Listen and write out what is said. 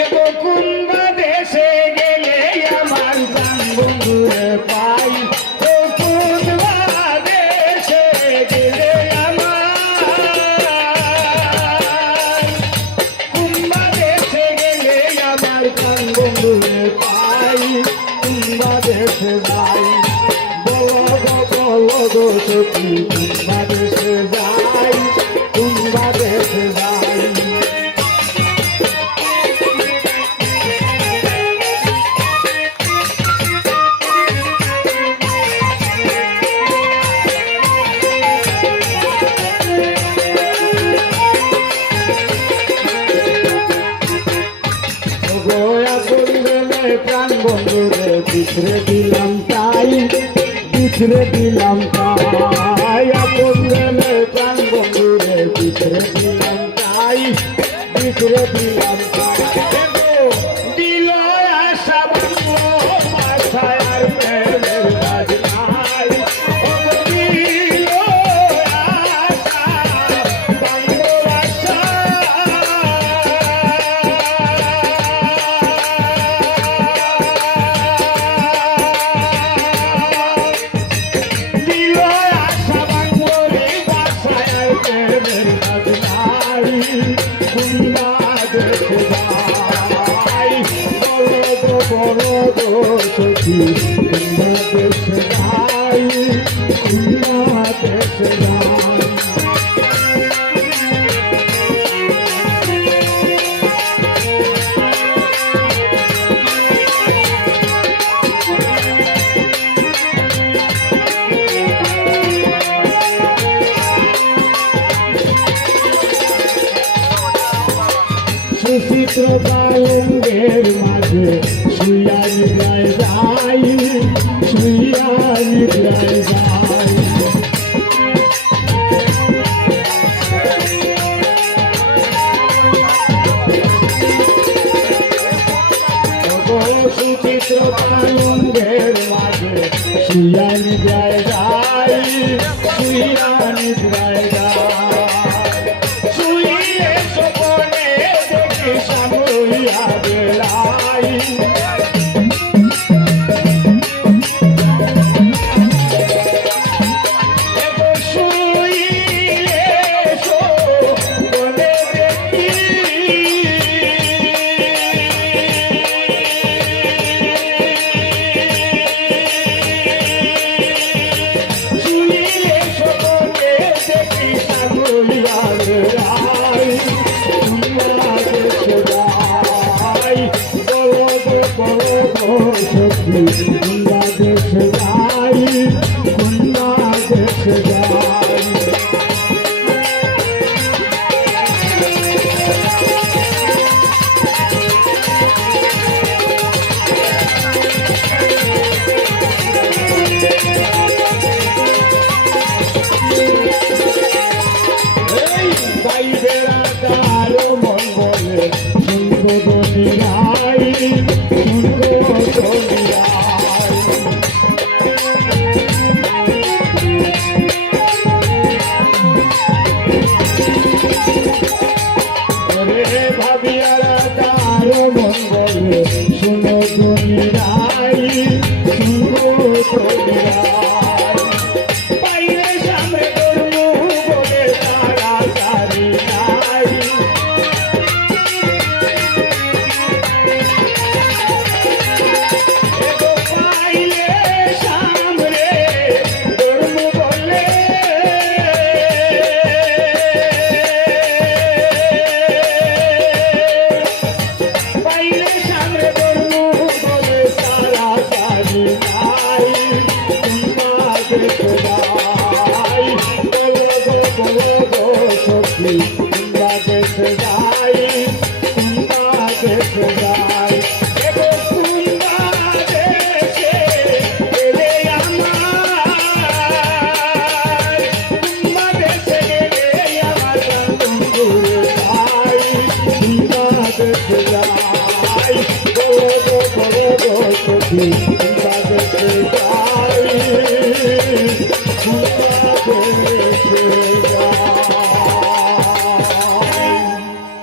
এগো কুম্বা দেশে গেলে আমার প্রাণ বন্ধুরে পাই, ও কুম্বা দেশে গেলে কুম্বা দেশে গেলে আমার প্রাণ বন্ধুরে পাই, কুম্বা দেশে যাই বলো গো সখী, কুম্বা দেশে যাই, কুম্বা দেশে যাই। প্রাণ বন্ধুরে বিছড়ে দিলাম তাই, বিছড়ে দিলাম তাই, আপন গেলে প্রাণ বন্ধুরে বিছড়ে দিলাম তাই, বিছড়ে দিলাম তাই। দিল আশা বাংলো মাথায় আর প্রেমের কাজ নাই, দিল আশা বাংলো আশা সখী, কুম্বা দেশে যাই, কুম্বা দেশে যাই। সুচিত্র বালঙ্গের মাঝে শুইয়া নিদ্রায় যাই, শুইয়া নিদ্রায় যাই। সুচিত্র বালঙ্গের মাঝে শুইয়া নিদ্রায় যাই, শুইয়া নিদ্রায় যাই। শুইলে সপনে দেখি সামইয়া বেলাই, সখী